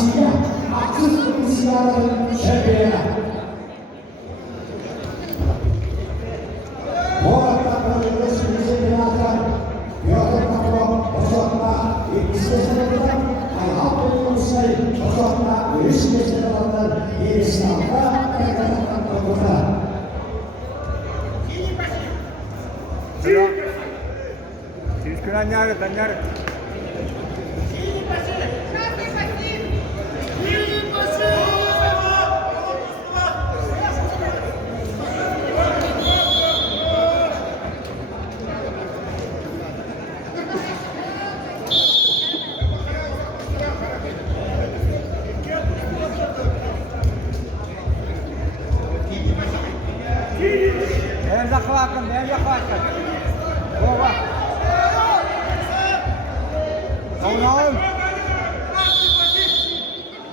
Asia aktif pengisian Serbia. Bola tanpa terus diselenggarakan. Piala Kapro Osaka diselenggarakan. Ayah usai Osaka diselenggarakan. Ini sampai kekatakan terbuka. Tanyar. Ben yaklaştım. Baba. Oğlum.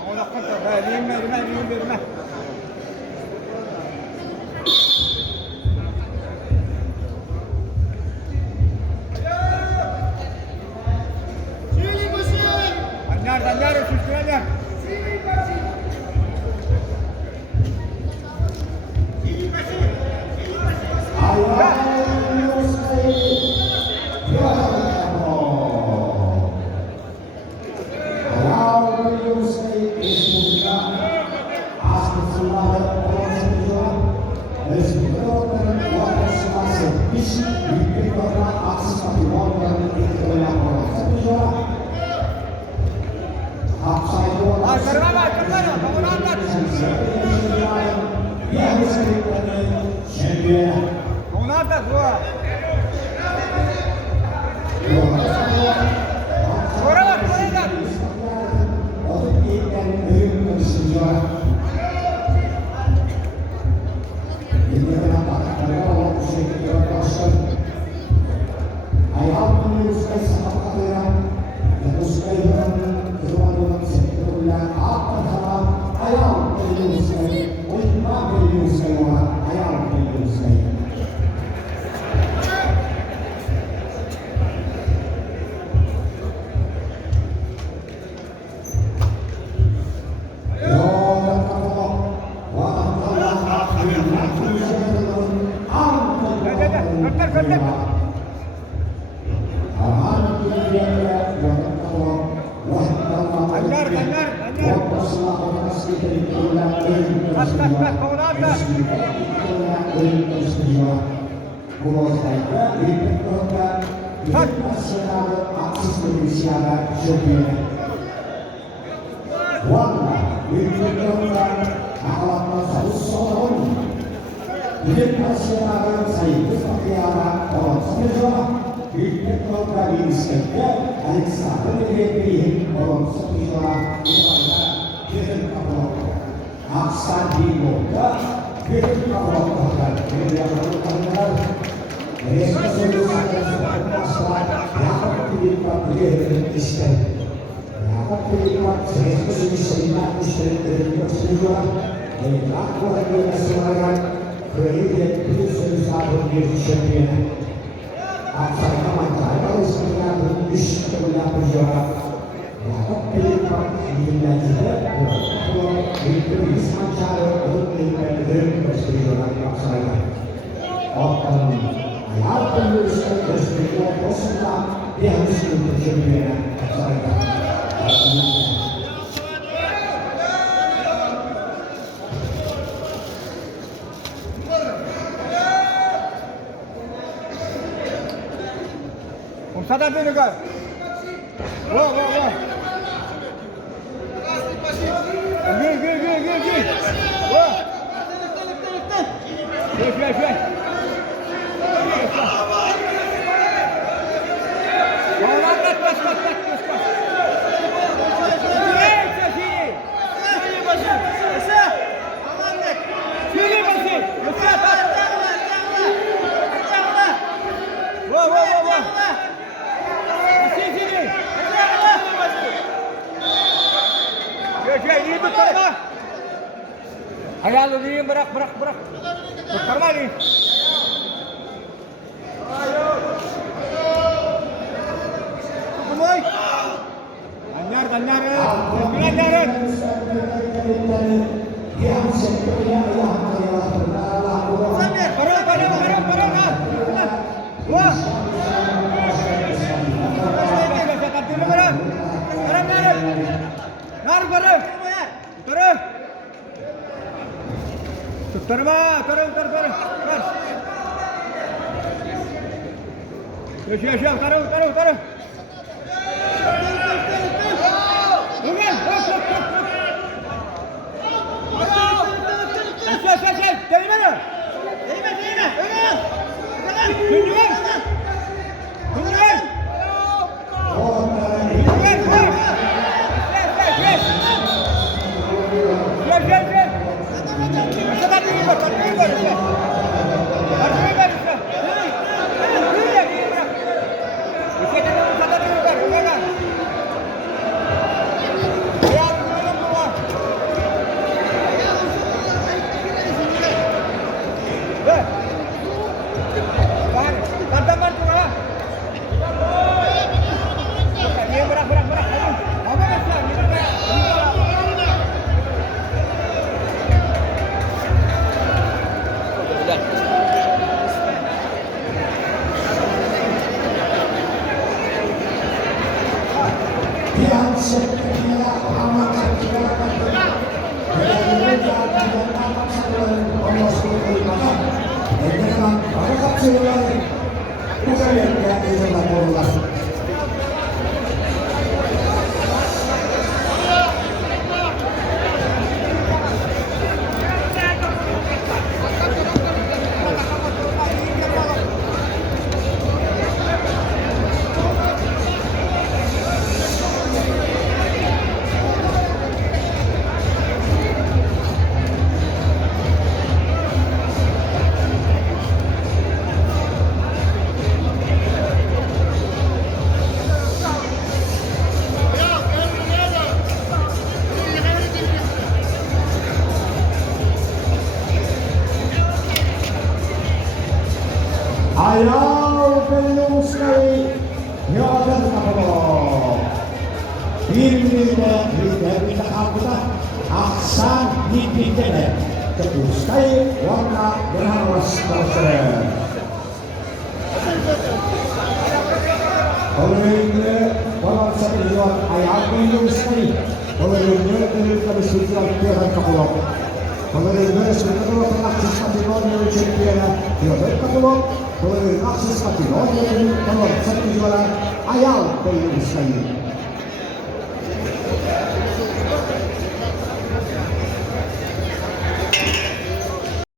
Oğlum kıta. Verme. Danyar, üstüne. Sada beni gel. Wow. Gel. Wow. Gel. Ini berkarma. Ayah lu ini berak. Berkarma nih. Ayo. Kemoi. Anyar. Nyaret. Sembilan Nyaret. Yang sebenarnya yang adalah Parah. Wah. Siap, taruh. Dari mana? Tunjukkan. yang sebenarnya amat sekirakan dan dengan berkat siluman bukan yang dilakukan. Ayaw belum sekali nyodan kapal. Bimbingnya dari kita aksan dipikirnya terus sekali warna berharus terserah. Olehnya walau satu jual ayaw belum sekali. Olehnya dari kami sudah kira kapal. Olehnya sudah telah sesuatu yang cekira dia berkapal. Oleh akses kaki, oleh satu jualan ayal belum sekali.